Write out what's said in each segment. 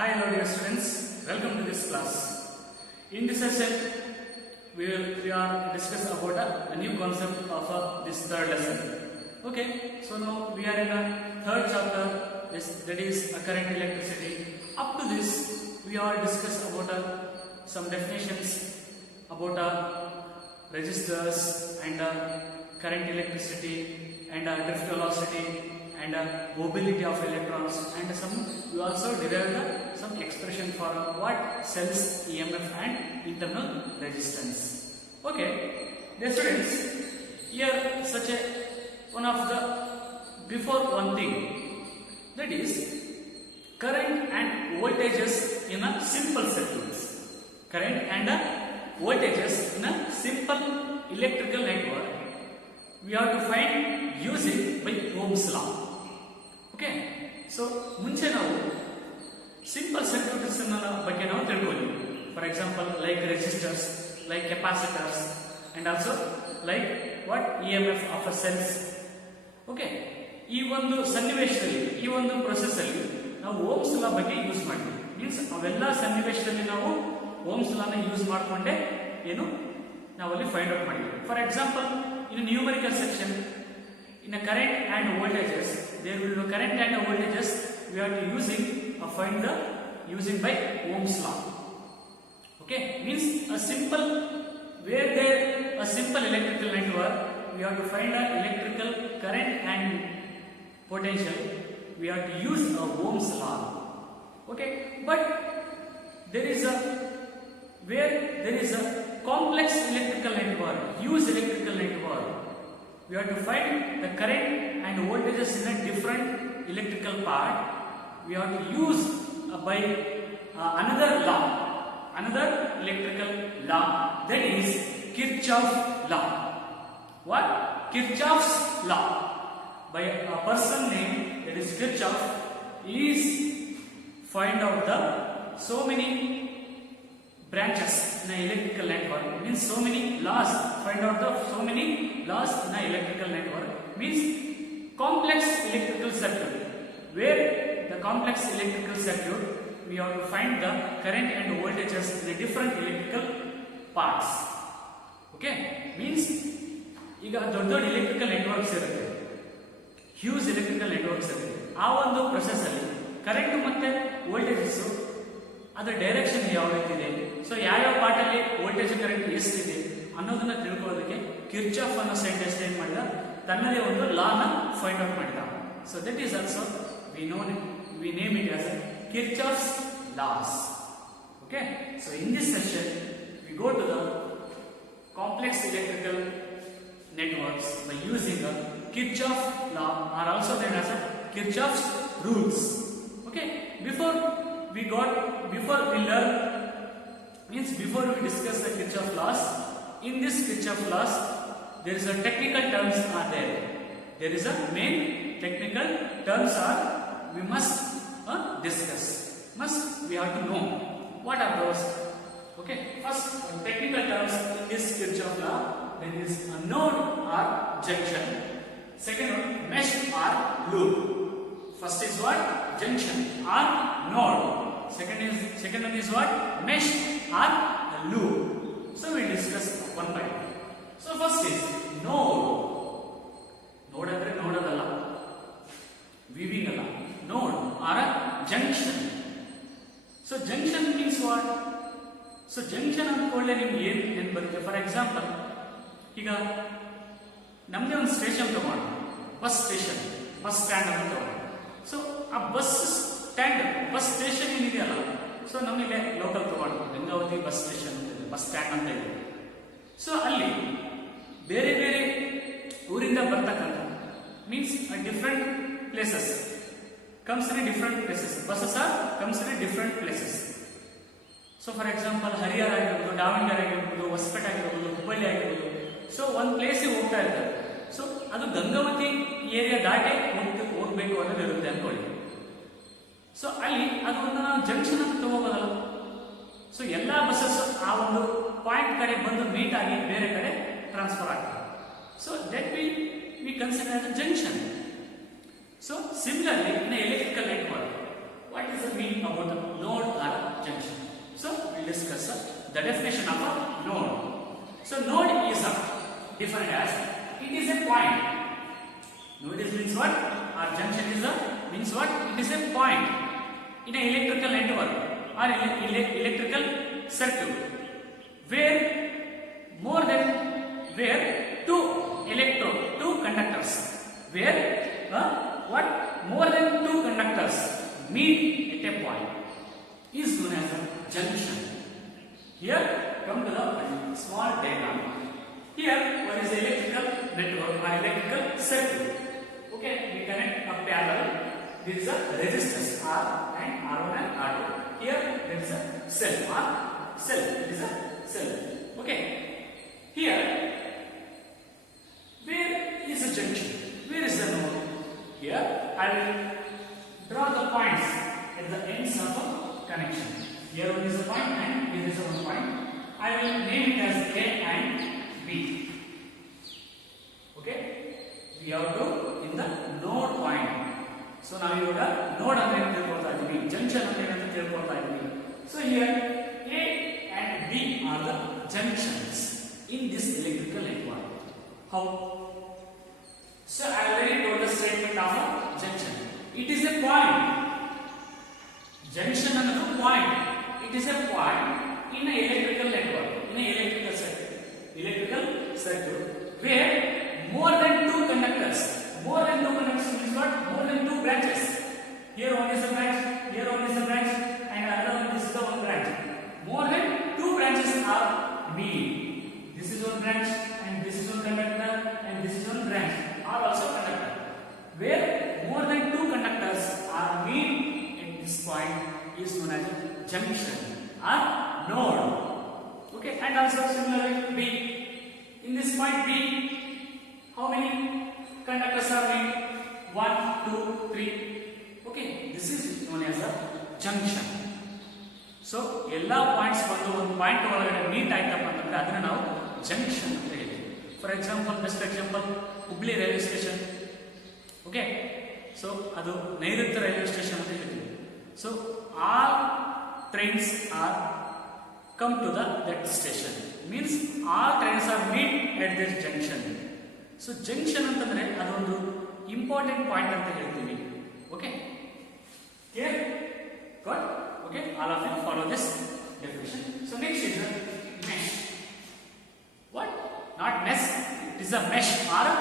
Hi, hello dear students. Welcome to this class. In this session, we are discuss about a new concept of this third lesson. Okay, so now we are in a third chapter. That is current electricity. Up to this, we are discuss about some definitions about resistors and current electricity and drift velocity and mobility of electrons, and we also derived some expression for what cells, EMF and internal resistance. Okay, dear students, here such a one of the before one thing, that is current and voltages in a simple circuits. Current and voltages in a simple electrical network we have to find using by Ohm's law. Okay, so ಮುಂಚೆ ನಾವು simple circuits ಬಗ್ಗೆ ನಾವು ತಿಳ್ಕೊಳ್ಳಿ. For example like resistors, like capacitors and also like what EMF of a cells. Okay, ಈ ಒಂದು ಸನ್ನಿವೇಶದಲ್ಲಿ ಈ ಒಂದು ಪ್ರೊಸೆಸ್ ಅಲ್ಲಿ ನಾವು ಓಮ್ಸ್ ಲಾ ಬಗ್ಗೆ ಯೂಸ್ ಮಾಡ್ತೀವಿ. ಮೀನ್ಸ್ ಅವೆಲ್ಲ ಸನ್ನಿವೇಶದಲ್ಲಿ ನಾವು ಓಮ್ಸ್ ಲಾನ ಯೂಸ್ ಮಾಡಿಕೊಂಡೆ ಏನು ನಾವಲ್ಲಿ ಫೈಂಡ್ ಔಟ್ ಮಾಡಿದ್ವಿ. For example in numerical section, in a current and voltages, there will be current and voltages we are using by Ohm's law. Okay, means a simple electrical network we have to find a electrical current and potential, we have to use a Ohm's law. Okay, but there is a complex electrical network, huge electrical network, we have to find the current and voltages in a different electrical part. We have to use by another electrical law, that is Kirchhoff's law. What? Kirchhoff's law. By a person named that is Kirchhoff is find out the so many branches in an electrical network, means so many laws, find out the so many laws in an electrical network, means complex electrical circuit, where the complex electrical circuit we have to find the current and voltages in the different electrical parts. Okay, means ಈಗ ದೊಡ್ಡ electrical networks ಇರುತ್ತೆ, huge electrical networks ಇರುತ್ತೆ. ಆ ಒಂದು process ಅಲ್ಲಿ current ಮತ್ತೆ voltages ಅದರ direction ಯಾವ ರೀತಿ ಇದೆ, ಸೊ ಯಾವ ಪಾರ್ಟ್ ಅಲ್ಲಿ ವೋಲ್ಟೇಜ್ ಕರೆಂಟ್ ಎಷ್ಟಿದೆ ಅನ್ನೋದನ್ನ ತಿಳ್ಕೊಳ್ಳೋದಕ್ಕೆ ಕಿರ್ಚಾಫ್ ಅನ್ನೋ ಸೈಂಟಿಸ್ಟ್ ಏನ್ ಮಾಡಿದ, ತನ್ನದೇ ಒಂದು ಲಾನ ಫೈಂಡ್ ಔಟ್ ಮಾಡಿದ. So that is also we name it as Kirchhoff's laws. Okay, so in this session we go to the complex electrical networks by using the Kirchhoff law, or also known as Kirchhoff's rules. Okay, before we discuss the Kirchhoff laws, in this Kirchhoff laws there is a technical terms are there. There is a main technical terms are we must discuss. We have to know what are those. Okay, first technical terms in this Kirchhoff law, there is a node or junction. Second one, mesh or loop. First is what? Junction or node. Second one is what? Mesh or loop. So we discuss one by one. So first is node. Node andre node adalla, weaving alla, node or a junction. So junction means what? So junction ಅಂದ್ಕೊಳ್ಳೆ ನಿಮ್ಗೆ ಏನು ಬರುತ್ತೆ. For example ಈಗ ನಮ್ಮದೇ ಒಂದು station ತಗೊಂಡು, bus station, bus stand ಅಂತ ತಗೊಂಡು, so ಆ ಬಸ್ ಸ್ಟೇಷನ್ ಏನಿದೆಯಲ್ಲ, ಸೊ ನಮಗೆ ಲೋಕಲ್ ತಗೊಂಡು ಗಂಗಾವತಿ ಬಸ್ ಸ್ಟೇಷನ್ ಅಂತ ಇದೆ, ಬಸ್ ಸ್ಟ್ಯಾಂಡ್ ಅಂತ ಇದೆ. ಸೊ ಅಲ್ಲಿ ಬೇರೆ ಬೇರೆ ಊರಿಂದ ಬರ್ತಕ್ಕಂಥ, means different places comes in different places, buses are comes in different places. So for example Harihara ಆಗಿರಬಹುದು, ದಾವಣಗೆರೆ ಆಗಿರಬಹುದು, ಹೊಸಪೇಟೆ ಆಗಿರಬಹುದು, ಹುಬ್ಬಳ್ಳಿ ಆಗಿರಬಹುದು. ಸೊ ಒಂದು ಪ್ಲೇಸಿಗೆ ಹೋಗ್ತಾ ಇರ್ತಾರೆ, ಸೊ ಅದು ಗಂಗಾವತಿ ಏರಿಯಾ ದಾಟಿ ಹೋಗ್ಬೇಕು ಅನ್ನೋದು ಇರುತ್ತೆ ಅನ್ಕೊಳ್ಳಿ. ಸೊ ಅಲ್ಲಿ ಅದನ್ನ ಜಂಕ್ಷನ್ ಅಂತ ತಗೋಬೋದಲ್ಲ. ಸೊ ಎಲ್ಲಾ ಬಸ್ಸಸ್ ಆ ಒಂದು ಪಾಯಿಂಟ್ ಕಡೆ ಬಂದು ಮೀಟ್ ಆಗಿ ಬೇರೆ ಕಡೆ ಟ್ರಾನ್ಸ್ಫರ್ ಆಗ್ತದೆ. So that we consider as a junction. So similarly in an electrical network, what is the meaning about the node the definition of a node. So node is defined as it is a point. Node is means what? Or junction is means what? It is a point in an electrical network or electrical circuit where two conductors more than two conductors meet at a point is known as a junction. Here come to the small diagram. Here one is electrical network or electrical circuit. Okay, we connect a parallel. There is a resistance R and R1 and R2. Here there is a cell. It is a cell. Okay. Here, where is the junction? Where is the node? Here I will draw the points at the ends of a connection. Here one is a point and here is a one point. I will name it as A and B. Okay? We have to in the node point. So now you have node and junction and so here A and B are the junctions in this electrical network. How? So I already told the statement of a junction. It is a point. Junction another point. It is a point in an electrical network, in an electrical circuit, where more than two conductors. More than two conductors means what? More than two branches. Here one is a branch, here one is a branch, and another one is the one branch. More than two branches are meeting. This is one branch, and this is one conductor, and this is one branch. Are also conductor. Where more than two conductors are meeting at this point is known as a junction or node. Okay, and also similarly B. In this point B, how many conductors are meeting? 1, 2, 3. Okay, this is known as a junction. So, ಎಲ್ಲ points ಬಂದು ಒಂದು point ಒಳಗಡೆ meet ಆಯ್ತಪ್ಪ ಅಂತಂದ್ರೆ ಅದನ್ನ ನಾವು junction ಅಂತ ಹೇಳ್ತೀವಿ. For example, best example Hubli railway station. Okay, so ಅದು ನೈಋತ್ಯ ರೈಲ್ವೆ ಸ್ಟೇಷನ್ ಅಂತ ಹೇಳ್ತೀವಿ. So all trains are come to that station means all trains are meet at this junction. So junction ಅಂತಂದ್ರೆ ಅದೊಂದು ಇಂಪಾರ್ಟೆಂಟ್ ಪಾಯಿಂಟ್ ಅಂತ ಹೇಳ್ತೀವಿ. Okay, clear? Good. Okay, all of you follow this definition. So next is a mesh. What? Not mesh, it is a mesh or a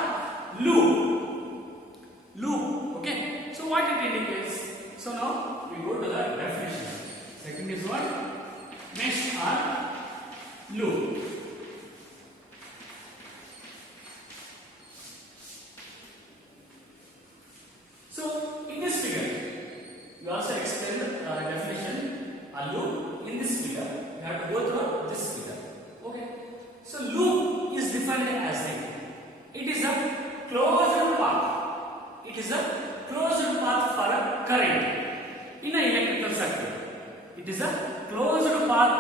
loop. Okay, so what it indicates? So now we go to the definition. Second is what? Mesh or loop. So in this figure, we also explain the definition a loop. In this figure, you have to go through this figure. Okay. So loop is defined as it is a closed path. It is a closed path for a current in an electrical circuit. It is a closed path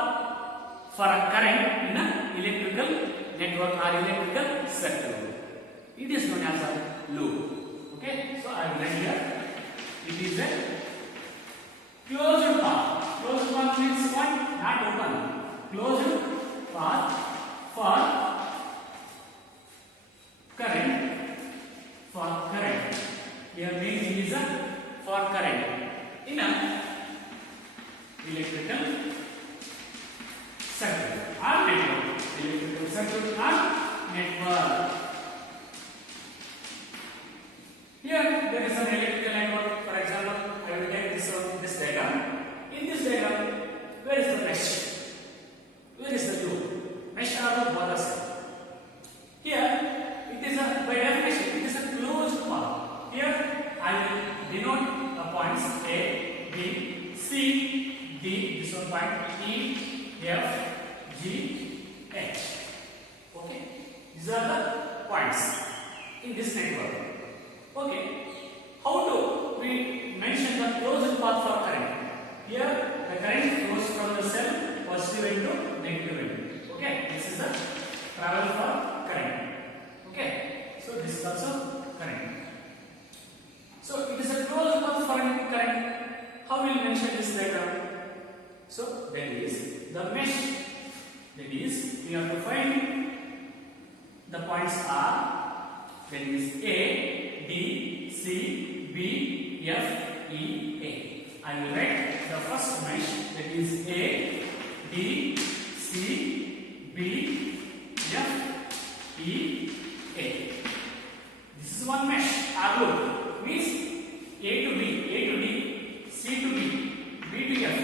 for a current in an electrical network or electrical circuit. It is known as a loop. Okay, so I will write here. It is a closed path. Closed path means what? Not open. Closed path for current. For current. Here means it is a for current in a electrical circuit or network. Electrical circuit or network. Here there is an electrical network. For example, I will take this diagram. In this diagram, where is the mesh? Where is the loop? Mesh are the both sides. Here it is by definition it is a closed path. Here I will denote the points A, B, C, D, this one point, E, F, G, H. Okay, these are the points in this network. Okay, how do we mention the closed path for current? Here the current flows from the cell positive end to negative end. Okay, this is the travel for current. Okay, so this is also current. So it is a closed path for current. How will we mention this diagram? So there is the mesh That is, we have to find the points are, that is A, D, C, B, F, E, A. I will write the first mesh, that is A, D, C, B, F, E, A. This is one mesh, R loop, means A to B, A to D, C to B, B to F,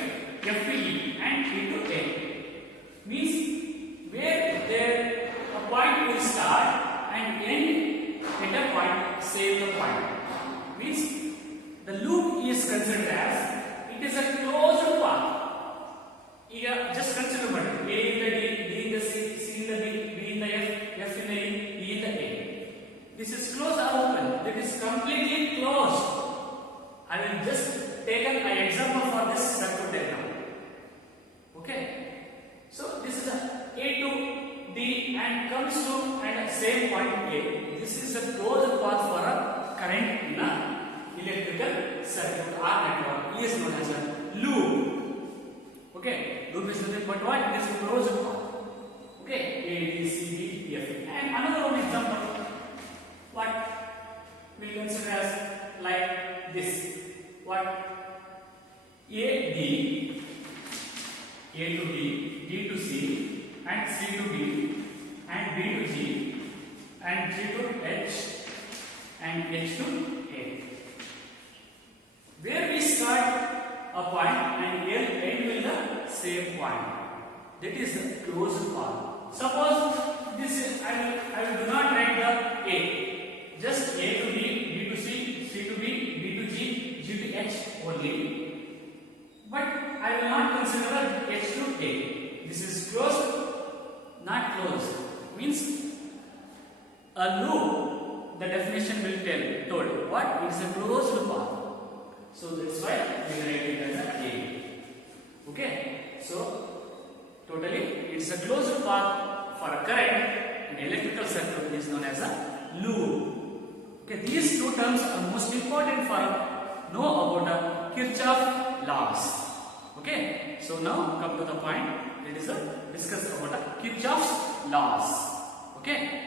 F to E, and E to A. Means where there a point will start and end at a point, save the point. Means the loop is considered as it is a closed path. Here, just consider one. A in the D, D in the C, C in the B, B in the F, F in the E, E in the A. This is closed or open. That is completely closed. I will just take an example for this circuit diagram. Okay. So this is A to D and comes to and same point A. This is a closed path for a current in a electrical circuit or network. It is known as a loop. Okay, loop is nothing but what? It is a closed path. Okay, A, D, C, D, E, F. And another one example, what we consider as like this. What? A, D, A to D, D to C, and C to B, and B to G, and G to H, and H to A. Where we start a point and end with the same point. That is a closed path. Suppose this is I will do not write the A. Just A to D, D to C, C to B, B to G, G to H only. But I will not consider H to A. This is closed, not closed. Means a loop, the definition will told what? It is a closed path. So that's why we write it as A. Okay. So totally it is a closed path for a current in electrical circuit is known as a loop. Okay. These two terms are most important for know about the Kirchhoff laws. Okay. So now come to the point. That is discuss about the Kirchhoff's laws. Okay.